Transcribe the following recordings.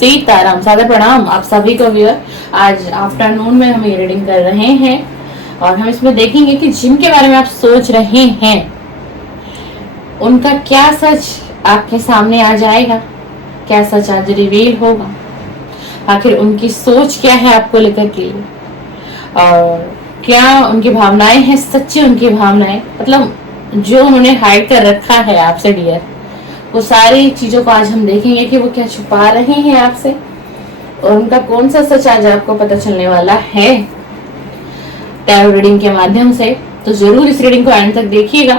सीताराम, सादर प्रणाम आप सभी को व्यूअर। आज आफ्टरनून में हम ये रीडिंग कर रहे हैं और हम इसमें देखेंगे कि जिनके बारे में आप सोच रहे हैं उनका क्या सच आपके सामने आ जाएगा, क्या सच आज रिवील होगा, आखिर उनकी सोच क्या है आपको लेकर के, और क्या उनकी भावनाएं हैं, सच्ची उनकी भावनाएं, मतलब जो उन्होंने हाइड कर रखा है आपसे डियर, वो सारी चीजों को आज हम देखेंगे कि वो क्या छुपा रहे हैं आपसे और उनका कौन सा सच आज आपको पता चलने वाला है टैरो रीडिंग के माध्यम से। तो जरूर इस रीडिंग को एंड तक देखिएगा।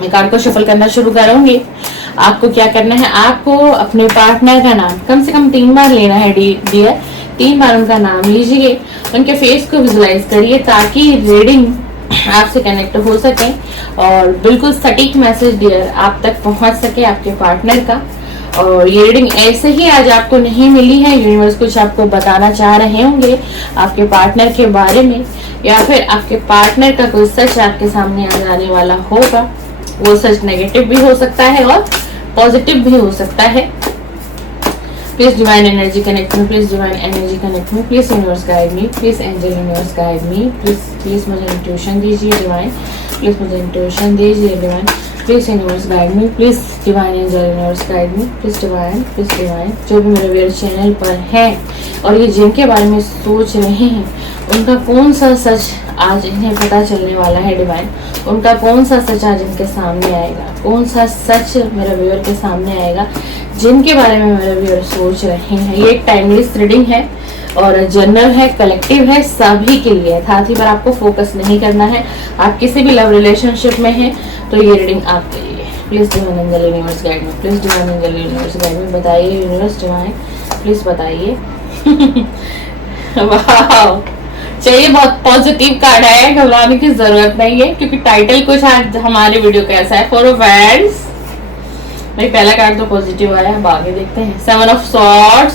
मैं कार्ड को शफल करना शुरू करूंगी। आपको क्या करना है, आपको अपने पार्टनर का नाम कम से कम 3 बार लेना है डियर। 3 बार उनका नाम लीजिए, उनके फेस को विजुलाइज करिए ताकि रीडिंग आपसे कनेक्ट हो सके और बिल्कुल सटीक मैसेज डियर आप तक पहुंच सके आपके पार्टनर का। और ये रीडिंग ऐसे ही आज आपको नहीं मिली है, यूनिवर्स कुछ आपको बताना चाह रहे होंगे आपके पार्टनर के बारे में, या फिर आपके पार्टनर का कोई सच आपके सामने आ जाने वाला होगा। वो सच नेगेटिव भी हो सकता है और पॉजिटिव भी हो सकता है। Please divine energy connect me, please divine energy connect me, please universe guide me, please angel universe guide me, please मुझे इंट्यूशन दीजिए डिवाइन, प्लीज मुझे इंट्यूशन दीजिए divine, please universe guide me, please divine angel universe guide me, please divine. जो भी मेरे where channel पर है और ये जिनके बारे में सोच रहे हैं उनका कौन सा सच आज इन्हें पता चलने वाला है डिवाइन, उनका कौन सा सच आज इनके सामने आएगा, कौन सा सच मेरे व्यूअर के सामने आएगा जिनके बारे में मेरे व्यूअर सोच रहे हैं। ये एक टाइमलेस रीडिंग है और जनरल है, कलेक्टिव है, सभी के लिए। साथ ही पर आपको फोकस नहीं करना है। आप किसी भी लव रिलेशनशिप में हैं तो ये रीडिंग आपके लिए। Please divine angel universe guide में, please divine angel universe guide में, बताइए यूनिवर्स डिवाइन प्लीज बताइए। वाह, चलिए बहुत पॉजिटिव कार्ड है, घबराने की जरूरत नहीं है क्योंकि टाइटल कुछ आज हमारे वीडियो का ऐसा है, 4 ऑफ वैंड्स। भाई पहला कार्ड तो पॉजिटिव आया, अब आगे देखते हैं। 7 of swords,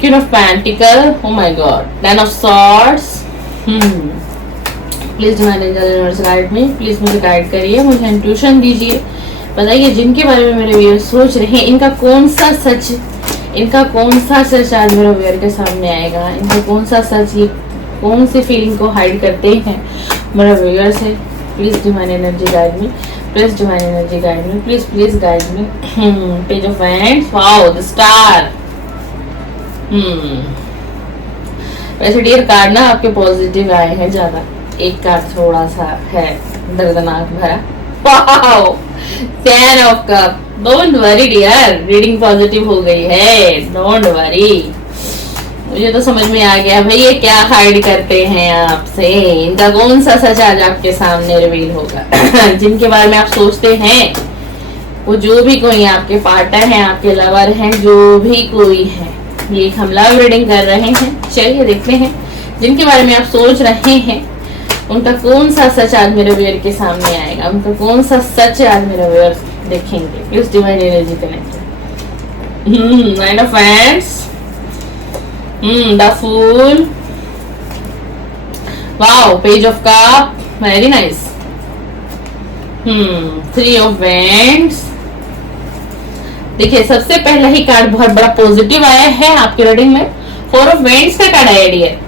queen of pentacle, oh my God, 10 of swords. Please divine angel universe guide me, please मुझे गाइड करिए, मुझे इंट्यूशन दीजिए, बताइए जिनके बारे में मेरे व्यूअर सोच रहे हैं इनका कौन सा सच, इनका कौन सा सच आज मेरे व्यूअर के सामने आएगा, इनका कौन सा सच, ये कौन सी फीलिंग को हाइड करते हैं मेरे व्यूअर से। Please divine energy guide me, please divine energy guide me, please guide me. Page of wands, wow the star. वैसे डियर कार्ड ना आपके पॉजिटिव आए हैं ज्यादा, एक कार्ड थोड़ा सा है दर्दनाक भरा। Wow 10 of cup. Don't worry dear, reading positive हो गई है, डोंट वरी। मुझे तो समझ में आ गया भाई ये क्या हाइड करते हैं आपसे, इनका कौन सा सच आज आपके सामने रिवील होगा। जिनके बारे में आप सोचते हैं वो जो भी कोई आपके पार्टनर हैं, आपके लवर हैं, जो भी कोई है, ये हम लव रीडिंग कर रहे हैं। चलिए देखते हैं जिनके बारे में आप सोच रहे हैं उनका कौन सा सच आज मेरे व्यूअर के सामने आएगा, उनका कौन सा सच आज मेरे व्यूअर देखेंगे। Please divine energy connect. 9 of wands, the fool, wow page of cup, very nice. 3 of wands. देखिए सबसे पहला ही कार्ड बहुत बड़ा पॉजिटिव आया है आपकी रीडिंग में, 4 ऑफ वैंड्स का कार्ड आया डियर।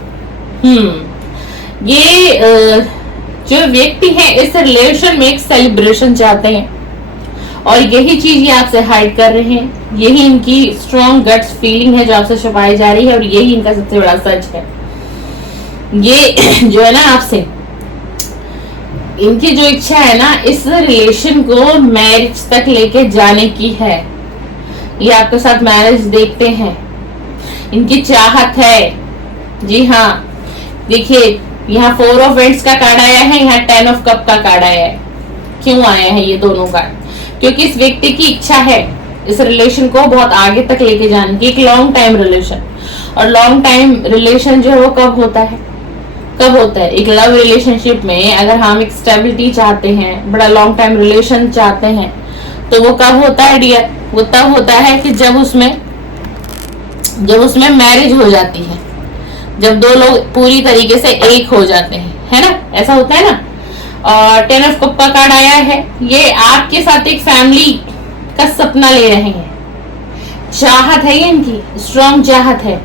ये जो व्यक्ति है इस रिलेशन में एक सेलिब्रेशन चाहते हैं और यही चीज ये आपसे हाइड कर रहे हैं, यही इनकी स्ट्रॉन्ग गट्स फीलिंग है जो आपसे छुपाई जा रही है और यही इनका सबसे बड़ा सच है। ये जो है ना आपसे इनकी जो इच्छा है ना इस रिलेशन को मैरिज तक लेके जाने की है, ये आपके साथ मैरिज देखते हैं, इनकी चाहत है। जी हाँ, देखिए यहाँ 4 ऑफ वैंड्स का कार्ड आया है, यहाँ 10 ऑफ कप का कार्ड आया है। क्यों आया है ये दोनों कार्ड? क्योंकि इस व्यक्ति की इच्छा है इस रिलेशन को बहुत आगे तक लेके जाने की, एक लॉन्ग टाइम रिलेशन। और लॉन्ग टाइम रिलेशन जो है वो कब होता है, कब होता है? एक लव रिलेशनशिप में अगर हम एक स्टेबिलिटी चाहते हैं, बड़ा लॉन्ग टाइम रिलेशन चाहते हैं, तो वो कब होता है डियर? वो तब होता है कि जब उसमें मैरिज हो जाती है, जब दो लोग पूरी तरीके से एक हो जाते हैं, है ना, ऐसा होता है ना। और 10 ऑफ कप का कार्ड आया है, ये आपके साथ एक फैमिली का सपना ले रहे हैं, चाहत है, ये इनकी स्ट्रॉन्ग चाहत है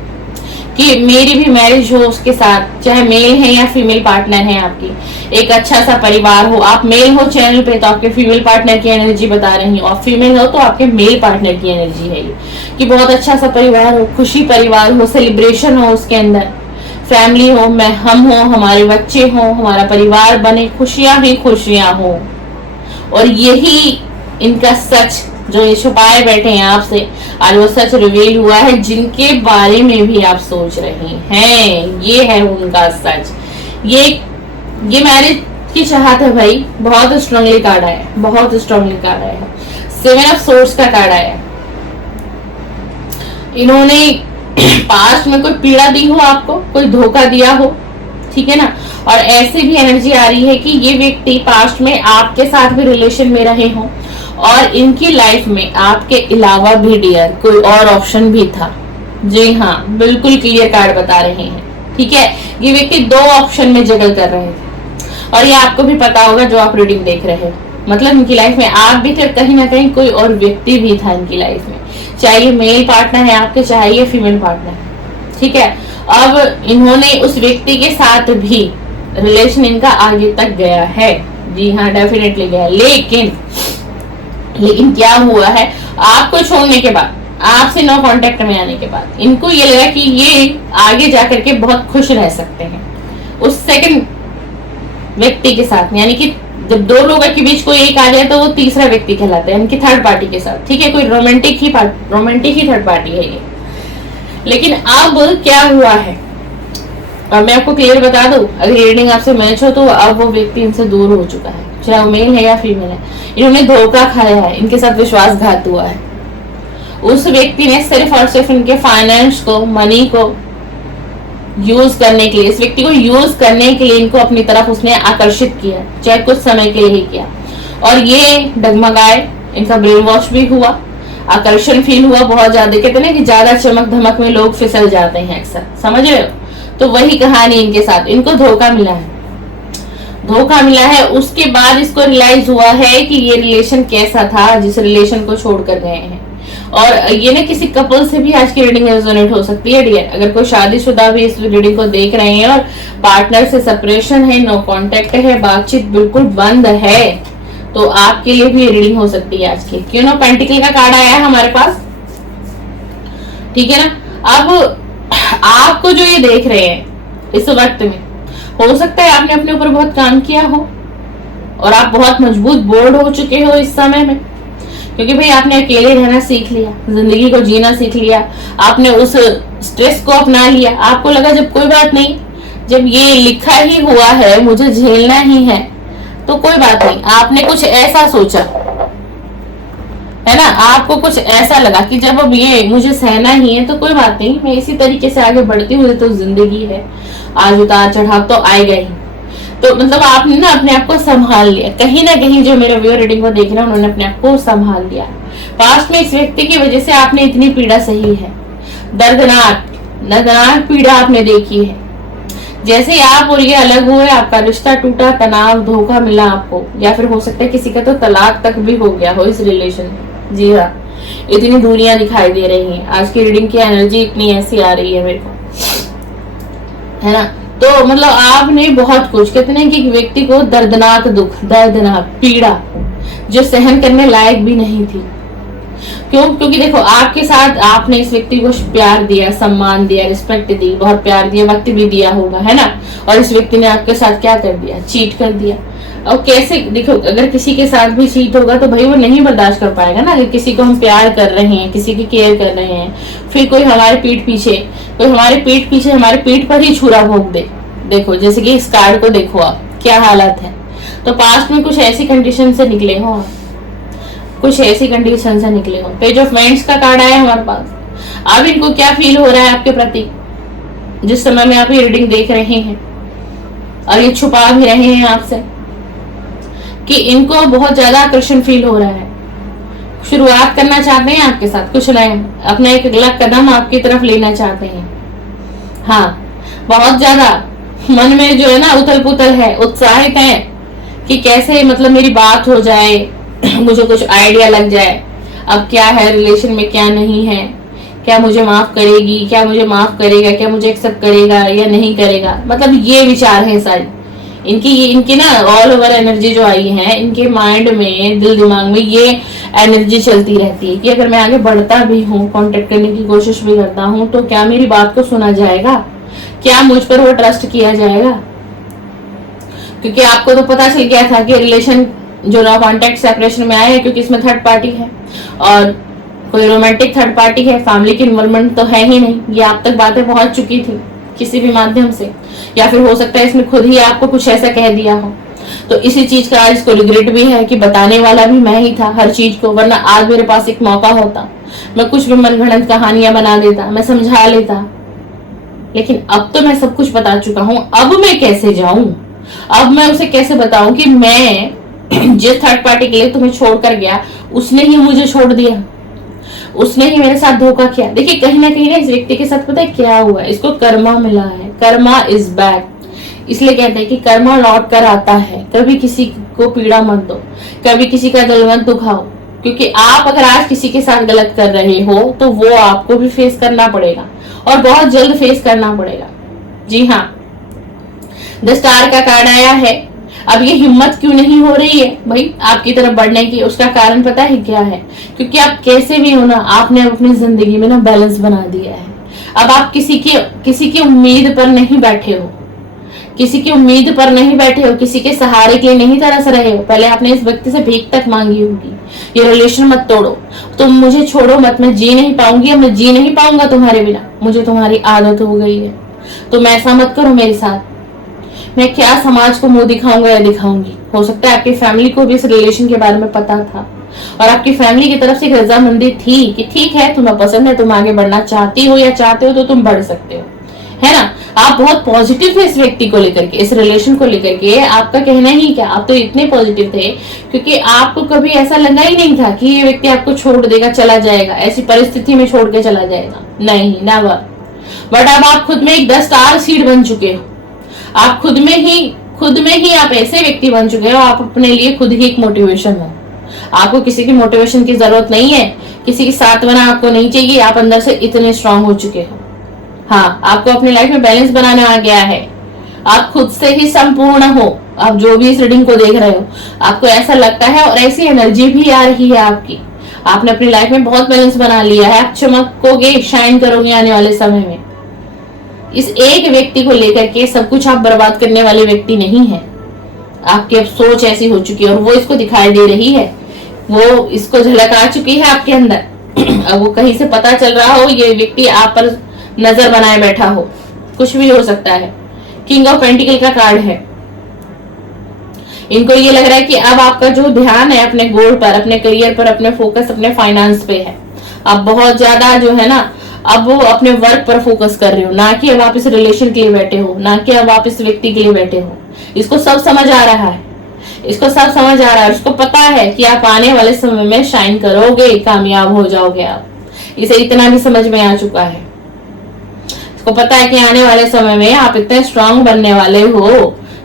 कि मेरी भी मैरिज हो उसके साथ, चाहे मेल है या फीमेल पार्टनर है आपकी, एक अच्छा सा परिवार हो। आप मेल हो चैनल पे तो आपके फीमेल पार्टनर की एनर्जी बता रही हूँ, और फीमेल हो तो आपके मेल पार्टनर की एनर्जी है ये, कि बहुत अच्छा सा परिवार हो, खुशी परिवार हो, सेलिब्रेशन हो, उसके अंदर फैमिली हो, हम हो, हमारे बच्चे हो, हमारा परिवार बने, खुशियां ही खुशियां हो। और यही इनका सच जो ये छुपाए बैठे हैं आपसे, आज वो सच रिवील हुआ है, जिनके बारे में भी आप सोच रहे हैं। ये है उनका सच। ये मैरिज की चाहत है भाई, बहुत स्ट्रांगली कार्ड है, बहुत स्ट्रांगली कार्ड है। 7 ऑफ सोर्ड्स का कार्ड है। इन्होंने पास्ट में कोई पीड़ा दी हो आपको, कोई धोखा दिया हो, ठीक है ना। और ऐसी भी एनर्जी आ रही है कि ये व्यक्ति पास्ट में आपके साथ भी रिलेशन में रहे हो, और इनकी लाइफ में आपके अलावा भी डियर कोई और ऑप्शन भी था। जी हाँ, बिल्कुल क्लियर कार्ड बता रहे हैं, ठीक है। ये व्यक्ति 2 ऑप्शन में जगल कर रहे थे, और ये आपको भी पता होगा जो आप रीडिंग देख रहे हो। मतलब इनकी लाइफ में आप भी थे, कहीं ना कहीं कोई और व्यक्ति भी था इनकी लाइफ में, चाहे ये मेल पार्टनर है आपके, चाहे ये फीमेल पार्टनर, ठीक है। अब इन्होंने उस व्यक्ति के साथ भी रिलेशन इनका आगे तक गया है, जी हाँ, डेफिनेटली गया। लेकिन क्या हुआ है, आपको छोड़ने के बाद, आपसे नो कांटेक्ट में आने के बाद, इनको ये लगा कि ये आगे जाकर के बहुत खुश रह सकते हैं उस सेकंड व्यक्ति के साथ। यानी कि जब 2 लोगों के बीच कोई एक आ जाए तो वो तीसरा व्यक्ति कहलाता है, यानी कि थर्ड पार्टी के साथ, ठीक है। कोई रोमांटिक ही थर्ड पार्टी है ये। लेकिन अब क्या हुआ है, अब मैं आपको क्लियर बता दूं, अगर रीडिंग आपसे मैच हो तो अब वो व्यक्ति इनसे दूर हो चुका है, चाहे वो मेल है या फीमेल है। इन्होंने धोखा खाया है, इनके साथ विश्वासघात हुआ है। उस व्यक्ति ने सिर्फ और सिर्फ इनके फाइनेंस को, मनी को यूज करने के लिए, इस व्यक्ति को यूज करने के लिए इनको अपनी तरफ उसने आकर्षित किया, चाहे कुछ समय के लिए ही किया। और ये डगमगाए, इनका ब्रेन वॉश भी हुआ, आकर्षण फील हुआ बहुत ज्यादा। कहते ना कि ज्यादा चमक धमक में लोग फिसल जाते हैं अक्सर, समझ रहे हो। तो वही कहानी इनके साथ, इनको धोखा मिला है, धोखा मिला है। उसके बाद इसको रियलाइज हुआ है कि ये रिलेशन कैसा था जिस रिलेशन को छोड़कर गए हैं। और ये ना किसी कपल से भी आज की रीडिंग रेजोनेट हो सकती है डियर। अगर कोई शादीशुदा भी इस रीडिंग को देख रहे हैं और पार्टनर से सेपरेशन है, नो कांटेक्ट है, बातचीत बिल्कुल बंद है, तो आपके लिए भी रीडिंग हो सकती है आज की। क्यों ना पेंटिकल का कार्ड आया है हमारे पास, ठीक है ना। अब आपको जो ये देख रहे हैं इस वक्त में, हो सकता है आपने अपने ऊपर बहुत काम किया हो और आप बहुत मजबूत बोर्ड हो चुके हो इस समय में, क्योंकि भाई आपने अकेले रहना सीख लिया, जिंदगी को जीना सीख लिया, आपने उस स्ट्रेस को अपना लिया। आपको लगा जब कोई बात नहीं, जब ये लिखा ही हुआ है मुझे झेलना ही है तो कोई बात नहीं। आपने कुछ ऐसा सोचा है ना, आपको कुछ ऐसा लगा कि जब अब ये मुझे सहना ही है तो कोई बात नहीं, मैं इसी तरीके से आगे बढ़ती हूँ, तो जिंदगी है, आज उतार चढ़ाव तो आएगा ही। तो मतलब आपने ना अपने आप को संभाल लिया, कहीं ना कहीं जो मेरे व्यूअर रीडिंग को देख रहे हैं उन्होंने अपने आप को संभाल लिया। पास्ट में इस व्यक्ति की वजह से आपने इतनी पीड़ा सही है, दर्दनाक पीड़ा आपने देखी है। जैसे आप और ये अलग हुए, आपका रिश्ता टूटा, तनाव, धोखा मिला आपको, या फिर हो सकता है किसी का तो तलाक तक भी हो गया हो इस रिलेशन में। जी हाँ, इतनी दूरियां दिखाई दे रही हैं। आज की रीडिंग की एनर्जी इतनी ऐसी आ रही है मेरे को, है ना। तो मतलब आपने बहुत कुछ, कहते हैं कि व्यक्ति को दर्दनाक दुख, दर्दनाक पीड़ा जो सहन करने लायक भी नहीं थी। क्यों? क्योंकि देखो आपके साथ आपने इस व्यक्ति को प्यार दिया, सम्मान दिया, रिस्पेक्ट दी, बहुत प्यार दिया, वक्त भी दिया होगा, है ना। और इस व्यक्ति ने आपके साथ क्या कर दिया, चीट कर दिया। और कैसे, देखो अगर किसी के साथ भी चीट होगा तो भाई वो नहीं बर्दाश्त कर पाएगा ना। अगर किसी को हम प्यार कर रहे हैं, किसी की केयर कर रहे हैं, फिर कोई हमारे पीठ पीछे हमारे पीठ पर ही छुरा भोंक दे, देखो जैसे कि इस कार्ड को देखो आप, क्या हालत है। तो पास्ट में कुछ ऐसी कंडीशन से निकले हो, कुछ ऐसी कंडीशन से निकले हो। पेज ऑफ वांड्स का कार्ड आया हमारे पास। अब इनको क्या फील हो रहा है आपके प्रति जिस समय में आप ये रीडिंग देख रहे हैं, और ये छुपा भी रहे हैं आपसे, कि इनको बहुत ज्यादा आकर्षण फील हो रहा है। शुरुआत करना चाहते हैं आपके साथ कुछ नया, अपना एक अगला कदम आपकी तरफ लेना चाहते हैं। हाँ, बहुत ज्यादा मन में जो है ना उथल पुथल है, उत्साहित है कि कैसे मतलब मेरी बात हो जाए, मुझे कुछ आइडिया लग जाए, अब क्या है रिलेशन में क्या नहीं है, क्या मुझे माफ करेगी, क्या मुझे माफ करेगा, क्या मुझे एक्सेप्ट करेगा या नहीं करेगा, मतलब ये विचार है सारी इनकी ना ऑल ओवर एनर्जी जो आई है, इनके माइंड में, दिल दिमाग में ये एनर्जी चलती रहती है कि अगर मैं आगे बढ़ता भी हूँ, कांटेक्ट करने की कोशिश भी करता हूँ, तो क्या मेरी बात को सुना जाएगा, क्या मुझ पर वो ट्रस्ट किया जाएगा। क्योंकि आपको तो पता चल गया था कि रिलेशन जो नो कॉन्टेक्ट सेपरेशन में आए हैं, क्योंकि इसमें थर्ड पार्टी है और कोई रोमांटिक थर्ड पार्टी है, फैमिली की इन्वॉल्वमेंट तो है ही नहीं। ये आप तक बातें पहुंच चुकी थी किसी भी माध्यम से, या फिर हो सकता है इसने खुद ही आपको कुछ ऐसा कह दिया हो। तो इसी चीज का आज इसको रिग्रेट भी है कि बताने वाला भी मैं ही था हर चीज को, वरना आज मेरे पास एक मौका होता, मैं कुछ भी मनगढ़ंत कहानियां बना देता, मैं समझा लेता। लेकिन अब तो मैं सब कुछ बता चुका हूं, अब मैं कैसे जाऊं, अब मैं उसे कैसे बताऊं कि मैं जिस थर्ड पार्टी के लिए तुम्हें छोड़कर गया उसने ही मुझे छोड़ दिया, उसने ही मेरे साथ धोखा किया। देखिए कहीं ना कहीं ना इस व्यक्ति के साथ पता है क्या हुआ है, इसको कर्मा मिला है, कर्मा इज बैक। इसलिए कहते हैं कि कर्मा लौट कर आता है। कभी किसी को पीड़ा मत दो, कभी किसी का दिल मत दुखाओ, क्योंकि आप अगर आज किसी के साथ गलत कर रहे हो तो वो आपको भी फेस करना पड़ेगा और बहुत जल्द फेस करना पड़ेगा। जी हाँ, द स्टार का कार्ड आया है। अब ये हिम्मत क्यों नहीं हो रही है भाई आपकी तरफ बढ़ने की, उसका कारण पता है क्या है? क्योंकि आप कैसे भी हो ना, आपने अपनी जिंदगी में ना बैलेंस बना दिया है। अब आप किसी की उम्मीद पर नहीं बैठे हो, किसी की उम्मीद पर नहीं बैठे हो, किसी के सहारे के लिए नहीं तरस रहे हो। पहले आपने इस व्यक्ति से भीख तक मांगी होगी, ये रिलेशन मत तोड़ो, तुम मुझे छोड़ो मत, मैं जी नहीं पाऊंगी, मैं जी नहीं पाऊंगा तुम्हारे बिना, मुझे तुम्हारी आदत हो गई है, तुम ऐसा मत करो मेरे साथ। मैं क्या समाज को मुंह दिखाऊंगा या दिखाऊंगी। हो सकता है आपकी फैमिली को भी इस रिलेशन के बारे में पता था और आपकी फैमिली की तरफ से एक रजामंदी थी कि ठीक है, तुम्हें पसंद है, तुम आगे बढ़ना चाहती हो या चाहते हो तो तुम बढ़ सकते हो, है ना। आप बहुत पॉजिटिव थे इस व्यक्ति को लेकर के, इस रिलेशन को लेकर के। आपका कहना ही क्या, आप तो इतने पॉजिटिव थे क्योंकि आपको कभी ऐसा लगा ही नहीं था कि ये व्यक्ति आपको छोड़ देगा, चला जाएगा, ऐसी परिस्थिति में छोड़ के चला जाएगा, नहीं, नेवर। बट अब आप खुद में एक 10 स्टार सीड बन चुके हो, आप खुद में ही आप ऐसे व्यक्ति बन चुके हो, आप अपने लिए खुद ही एक मोटिवेशन हो। आपको किसी की मोटिवेशन की जरूरत नहीं है, किसी की साथ बना आपको नहीं चाहिए, आप अंदर से इतने स्ट्रांग हो चुके हो। हाँ, आपको अपनी लाइफ में बैलेंस बनाना आ गया है, आप खुद से ही संपूर्ण हो। आप जो भी इस रीडिंग को देख रहे हो, आपको ऐसा लगता है और ऐसी एनर्जी भी आ रही है आपकी, आपने अपनी लाइफ में बहुत बैलेंस बना लिया है, आप चमकोगे, शाइन करोगे आने वाले समय में। इस एक व्यक्ति को लेकर के सब कुछ आप बर्बाद करने वाले व्यक्ति नहीं है। आपकी अब सोच ऐसी हो चुकी है और वो इसको दिखाई दे रही है, वो इसको झलक आ चुकी है आपके अंदर। अब वो कहीं से पता चल रहा हो, ये व्यक्ति आप पर नजर बनाए बैठा हो, कुछ भी हो सकता है। किंग ऑफ पेंटिकल का कार्ड है। इनको ये लग रहा है कि अब आपका जो ध्यान है अपने गोल पर, अपने करियर पर, अपने फोकस अपने फाइनेंस पे है। आप बहुत ज्यादा जो है ना, अब वो अपने वर्क पर फोकस कर रहे हो, ना कि अब आप इस रिलेशन के लिए बैठे हो, ना कि अब आप इस व्यक्ति के लिए बैठे हो। इसको सब समझ आ रहा है, इसको सब समझ आ रहा है, उसको पता है कि आप आने वाले समय में शाइन करोगे, कामयाब हो जाओगे आप। इसे इतना भी समझ में आ चुका है, इसको पता है कि आने वाले समय में आप इतने स्ट्रांग बनने वाले हो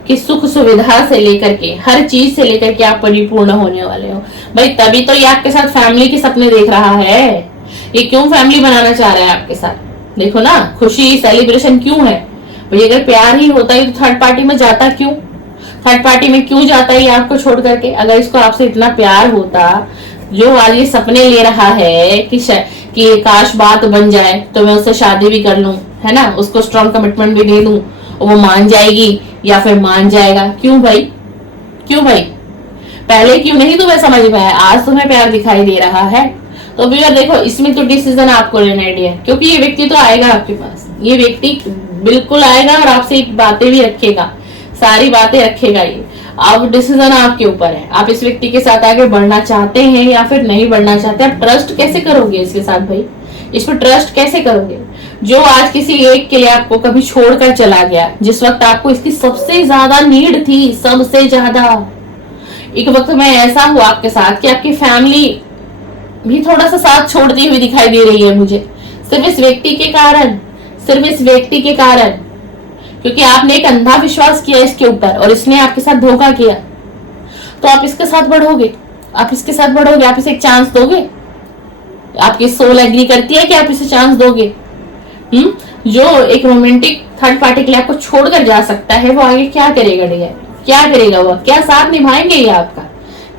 कि सुख सुविधा से लेकर के, हर चीज से लेकर के आप परिपूर्ण होने वाले हो भाई। तभी तो ये आपके साथ फैमिली के सपने देख रहा है। ये क्यों फैमिली बनाना चाह रहा है आपके साथ, देखो ना, खुशी सेलिब्रेशन क्यों है भाई। अगर प्यार ही होता है तो थर्ड पार्टी में जाता क्यों, थर्ड पार्टी में क्यों जाता है ये आपको छोड़ करके? अगर इसको आपसे इतना प्यार होता, जो आज ये सपने ले रहा है कि काश बात बन जाए तो मैं उससे शादी भी कर लूं, है ना, उसको स्ट्रॉन्ग कमिटमेंट भी दे दूं, वो मान जाएगी या फिर मान जाएगा, क्यों भाई, क्यों भाई? पहले क्यों नहीं तुम्हें समझ में आया, आज तुम्हें प्यार दिखाई दे रहा है। तो व्यूअर देखो, इसमें तो डिसीजन आपको लेना है, क्योंकि ये व्यक्ति तो आएगा आपके पास, ये व्यक्ति बिल्कुल आएगा और आपसे बातें भी रखेगा, सारी बातें रखेगा ये। अब डिसीजन आपके ऊपर है, आप इस व्यक्ति के साथ आगे बढ़ना चाहते हैं या फिर नहीं बढ़ना चाहते। आप ट्रस्ट कैसे करोगे इसके साथ भाई, इस पर ट्रस्ट कैसे करोगे? जो आज किसी एक के लिए आपको कभी छोड़कर चला गया, जिस वक्त आपको इसकी सबसे ज्यादा नीड थी, सबसे ज्यादा, एक वक्त में ऐसा हुआ आपके साथ कि आपकी फैमिली भी थोड़ा सा साथ छोड़ती हुई दिखाई दे रही है मुझे, सिर्फ इस व्यक्ति के कारण, सिर्फ इस व्यक्ति के कारण, क्योंकि आपने एक अंधा विश्वास किया इसके ऊपर और इसने आपके साथ धोखा किया। तो आप इसके साथ बढ़ोगे, आप इसके साथ बढ़ोगे, आप इसे एक चांस दोगे, आपकी सोल एग्री करती है कि आप इसे चांस दोगे? जो एक रोमांटिक थर्ड पार्टी के लिए आपको छोड़कर जा सकता है, वो आगे क्या करेगा डियर? क्या करेगा वो? क्या साथ निभाएंगे ये आपका?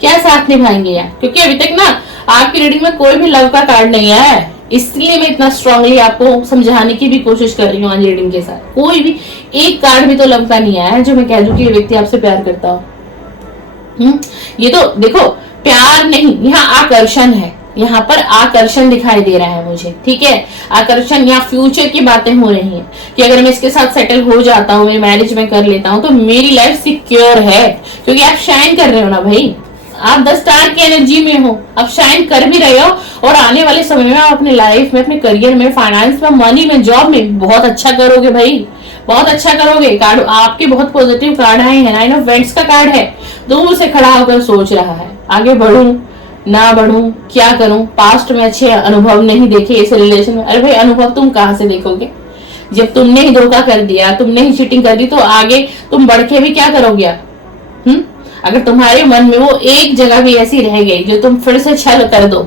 क्या साथ निभाएंगे यार? क्योंकि अभी तक ना आपकी रीडिंग में कोई भी लव का कार्ड नहीं आया है, इसलिए मैं इतना स्ट्रांगली आपको समझाने की भी कोशिश कर रही हूँ आज रीडिंग के साथ। कोई भी एक कार्ड भी तो लव का नहीं आया है जो मैं कह दूं कि ये व्यक्ति आपसे प्यार करता हो। ये तो देखो प्यार नहीं, यहाँ आकर्षण है, यहाँ पर आकर्षण दिखाई दे रहा है मुझे, ठीक है? आकर्षण, यहाँ फ्यूचर की बातें हो रही हैं कि अगर मैं इसके साथ सेटल हो जाता हूँ, मेरी मैरिज में कर लेता हूँ, तो मेरी लाइफ सिक्योर है। क्योंकि आप शाइन कर रहे हो ना भाई, आप 10 स्टार की एनर्जी में हो, आप शाइन कर भी रहे हो, और आने वाले समय में आप अपनी लाइफ में, अपने करियर में, फाइनेंस में, मनी में, जॉब में बहुत अच्छा करोगे भाई, बहुत अच्छा करोगे। कार्ड आपके बहुत पॉजिटिव कार्ड आए हैं, 9 ऑफ वेंट्स का कार्ड है। दूर से खड़ा होकर सोच रहा है आगे बढ़ूं ना बढ़ूं, क्या करूं, पास्ट में अच्छे अनुभव नहीं देखे इस रिलेशन में। अरे भाई अनुभव तुम कहां से देखोगे जब तुमने ही धोखा कर दिया, तुमने ही चीटिंग कर दी, तो आगे तुम बढ़ के भी क्या करोगे? अगर तुम्हारे मन में वो एक जगह भी ऐसी रह गई जो तुम फिर से छल कर दो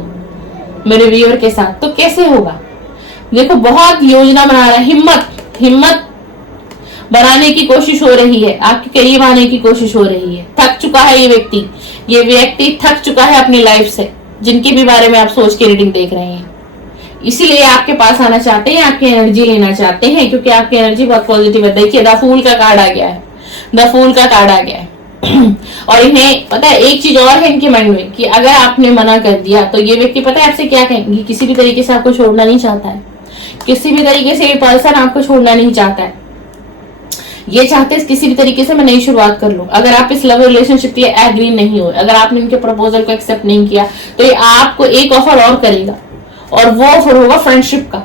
मेरे व्यूअर के साथ, तो कैसे होगा? देखो बहुत योजना बना रहा है, हिम्मत बनाने की कोशिश हो रही है, आपके करीब आने की कोशिश हो रही है। थक चुका है ये व्यक्ति थक चुका है अपनी लाइफ से, जिनके भी बारे में आप सोच के रीडिंग देख रहे हैं, इसीलिए आपके पास आना चाहते हैं, आपकी एनर्जी लेना चाहते हैं, क्योंकि आपकी एनर्जी बहुत पॉजिटिव है। देखिए द फूल का कार्ड आ गया है, द फूल का कार्ड आ गया है। और इन्हें पता है एक चीज और है इनके माइंड में कि अगर आपने मना कर दिया तो ये व्यक्ति पता है आपसे क्या कहेंगे, किसी भी तरीके से आपको छोड़ना नहीं चाहता है, किसी भी तरीके से ये पर्सन आपको छोड़ना नहीं चाहता है। ये चाहते हैं किसी भी तरीके से मैं नई शुरुआत कर लूं। अगर आप इस लव रिलेशनशिप के एग्री नहीं हो, अगर आपने इनके प्रपोजल को एक्सेप्ट नहीं किया, तो ये आपको एक ऑफर और करेगा, और वो ऑफर होगा फ्रेंडशिप का,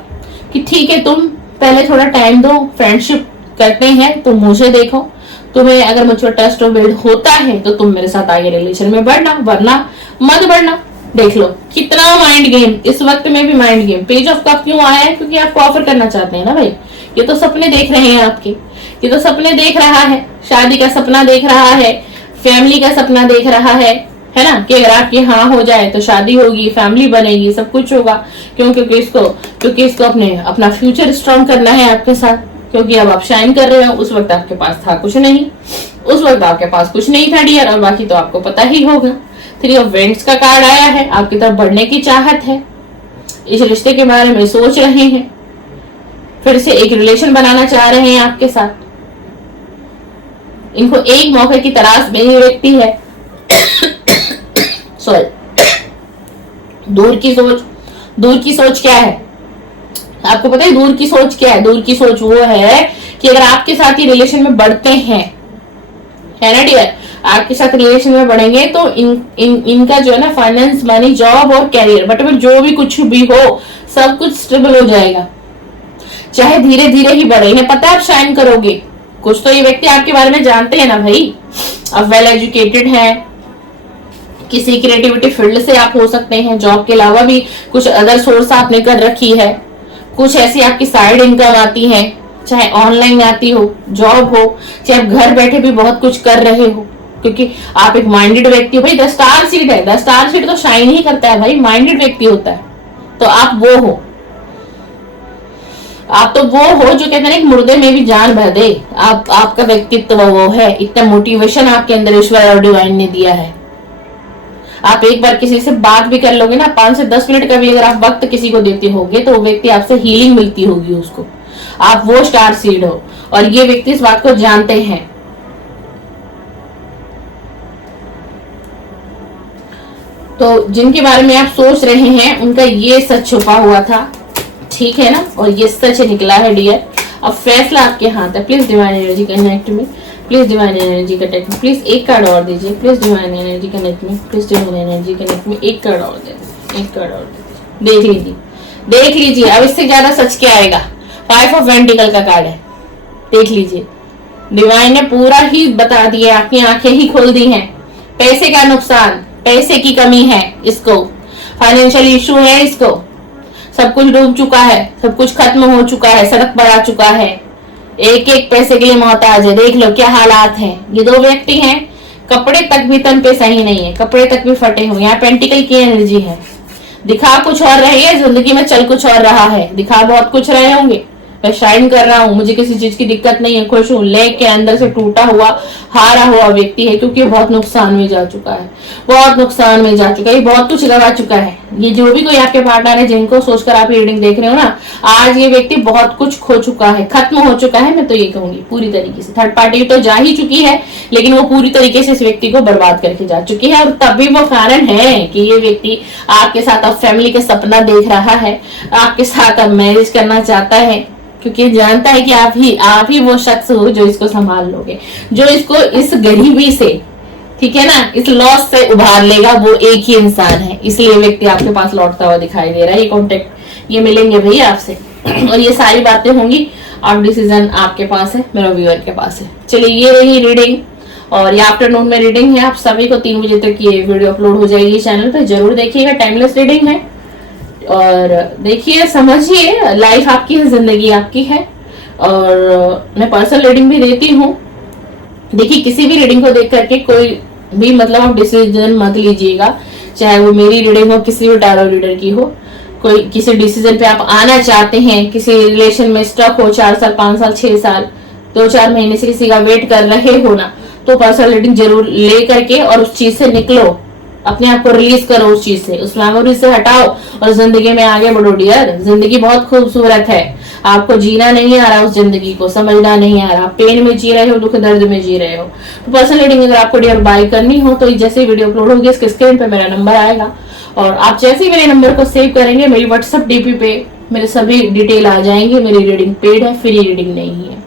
कि ठीक है तुम पहले थोड़ा टाइम दो, फ्रेंडशिप करते हैं, तुम मुझे देखो, तुम्हें अगर मुझ पर ट्रस्ट बिल्ड होता है तो तुम मेरे साथ आगे रिलेशन में बढ़ना, वरना मत बढ़ना। देख लो कितना माइंड गेम, इस वक्त में भी mind game. Page of cup क्यों आया है? क्योंकि आपको ऑफर करना चाहते हैं ना भाई, ये तो सपने देख रहे हैं आपके, ये तो सपने देख रहा है, शादी का सपना देख रहा है, फैमिली का सपना देख रहा है ना, कि अगर आपकी हाँ हो जाए तो शादी होगी, फैमिली बनेगी, सब कुछ होगा। क्योंकि इसको अपना फ्यूचर स्ट्रॉन्ग करना है आपके साथ, क्योंकि अब आप शाइन कर रहे हो। उस वक्त आपके पास था कुछ नहीं, उस वक्त आपके पास कुछ नहीं था डियर, और बाकी तो आपको पता ही होगा। 3 ऑफ वेंट्स का कार्ड आया है, आपकी तरफ बढ़ने की चाहत है, इस रिश्ते के बारे में सोच रहे हैं, फिर से एक रिलेशन बनाना चाह रहे हैं आपके साथ। इनको एक मौके की तलाश में ये व्यक्ति है। सॉरी, दूर की सोच क्या है? आपको पता है दूर की सोच क्या है? दूर की सोच वो है कि अगर आपके साथ ही रिलेशन में बढ़ते हैं, है ना डियर, आपके साथ रिलेशन में बढ़ेंगे तो इनका जो है ना फाइनेंस, मनी, जॉब और कैरियर, बट जो भी कुछ भी हो सब कुछ स्टेबल हो जाएगा, चाहे धीरे धीरे ही बढ़े। इन्हें पता है आप शाइन करोगे, कुछ तो ये व्यक्ति आपके बारे में जानते हैं ना भाई। आप वेल एजुकेटेड हैं, किसी क्रिएटिविटी फील्ड से आप हो सकते हैं, जॉब के अलावा भी कुछ अदर सोर्स आपने कर रखी है, कुछ ऐसी आपकी साइड इनकम आती है, चाहे ऑनलाइन आती हो, जॉब हो, चाहे आप घर बैठे भी बहुत कुछ कर रहे हो, क्योंकि आप एक माइंडेड व्यक्ति हो भाई। 10 स्टार सीट है, 10 स्टार सीट तो शाइन ही करता है भाई, माइंडेड व्यक्ति होता है। तो आप वो हो, आप तो वो हो जो कहते हैं मुर्दे में भी जान भर दे। आपका व्यक्तित्व वो है, इतना मोटिवेशन आपके अंदर ईश्वर और डिवाइन ने दिया है। आप एक बार किसी से बात भी कर लोगे ना, 5 से 10 मिनट का भी अगर आप वक्त किसी को देते होगे तो वो व्यक्ति आपसे हीलिंग मिलती होगी उसको। आप वो स्टार सीड हो, और ये व्यक्ति इस बात को जानते हैं। तो जिनके बारे में आप सोच रहे हैं उनका ये सच छुपा हुआ था, ठीक है ना, और ये सच निकला है डियर। अब फैसला आपके हाथ है। प्लीज डिवाइन एनर्जी कनेक्ट में, प्लीज डिवाइन एनर्जी कनेक्ट में, प्लीज एक कार्ड और दीजिए। प्लीज डिवाइन एनर्जी कनेक्ट में, प्लीज डिवाइन एनर्जी कनेक्ट में, एक कार्ड और दे, एक कार्ड और दे। देख लीजिए अब इससे ज्यादा सच क्या आएगा। 5 ऑफ पेंटिकल का कार्ड है, देख लीजिए। डिवाइन ने पूरा ही बता दिया, आपकी आंखें ही खोल दी हैं। पैसे का नुकसान, पैसे की कमी है इसको, फाइनेंशियल इशू है इसको, सब कुछ डूब चुका है, सब कुछ खत्म हो चुका है, सड़क पर आ चुका है, एक एक पैसे के लिए मोहताज है। देख लो क्या हालात हैं। ये 2 व्यक्ति हैं, कपड़े तक भी तन पे सही नहीं है, कपड़े तक भी फटे हुए। यहाँ पेंटिकल की एनर्जी है, दिखा कुछ और रही है, जिंदगी में चल कुछ और रहा है। दिखा बहुत कुछ रहे होंगे, मैं शाइन कर रहा हूँ, मुझे किसी चीज की दिक्कत नहीं है, खुश हूँ, लेके अंदर से टूटा हुआ हारा हुआ व्यक्ति है, क्योंकि बहुत नुकसान में जा चुका है, बहुत नुकसान में जा चुका है, बहुत कुछ गवा चुका है। ये जो भी कोई आपके पार्टनर है जिनको सोचकर आप रीडिंग देख रहे हो ना, आज ये व्यक्ति बहुत कुछ खो चुका है, खत्म हो चुका है। मैं तो ये कहूंगी पूरी तरीके से, थर्ड पार्टी तो जा ही चुकी है, लेकिन वो पूरी तरीके से इस व्यक्ति को बर्बाद करके जा चुकी है। और तभी वो कारण है कि ये व्यक्ति आपके साथ अब फैमिली का सपना देख रहा है, आपके साथ अब मैरिज करना चाहता है, क्योंकि जानता है कि आप ही वो शख्स हो जो इसको संभाल लोगे, जो इसको इस गरीबी से, ठीक है ना, इस लॉस से उभार लेगा। वो एक ही इंसान है, इसलिए व्यक्ति आपके पास लौटता हुआ दिखाई दे रहा है। ये कॉन्टेक्ट, ये मिलेंगे भैया आपसे और ये सारी बातें होंगी। अब डिसीजन आपके पास है, मेरा व्यूअर के पास है। चलिए, ये रही रीडिंग और ये आफ्टरनून में रीडिंग है। आप सभी को 3 बजे तक ये वीडियो अपलोड हो जाएगी चैनल पे, जरूर देखिएगा। टाइमलेस रीडिंग है और देखिए, समझिए, लाइफ आपकी है, जिंदगी आपकी है। और मैं पर्सनल रीडिंग भी देती हूँ। देखिए, किसी भी रीडिंग को देख करके कोई भी मतलब आप डिसीजन मत लीजिएगा, चाहे वो मेरी रीडिंग हो, किसी भी टैरो रीडर की हो। कोई किसी डिसीजन पे आप आना चाहते हैं, किसी रिलेशन में स्टक हो 4 साल 5 साल 6 साल 2-4 महीने से किसी का वेट कर रहे हो ना, तो पर्सनल रीडिंग जरूर ले करके और उस चीज से निकलो, अपने आप को रिलीज करो उस चीज से, उस मेमोरी से हटाओ और जिंदगी में आगे बढ़ो डियर। जिंदगी बहुत खूबसूरत है, आपको जीना नहीं आ रहा, उस जिंदगी को समझना नहीं आ रहा, आप पेन में जी रहे हो, दुख दर्द में जी रहे हो। तो पर्सनल रीडिंग अगर आपको डियर बाय करनी हो तो जैसे वीडियो अपलोड होगी इसके स्क्रीन पे मेरा नंबर आएगा और आप जैसे ही मेरे नंबर को सेव करेंगे, मेरी व्हाट्सएप डीपी पे मेरे सभी डिटेल आ जाएंगे। मेरी रीडिंग पेड है, फ्री रीडिंग नहीं है।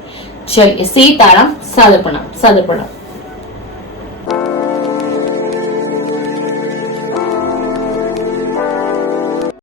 चलिए, सीताराम, सादर प्रणाम, सादर प्रणाम।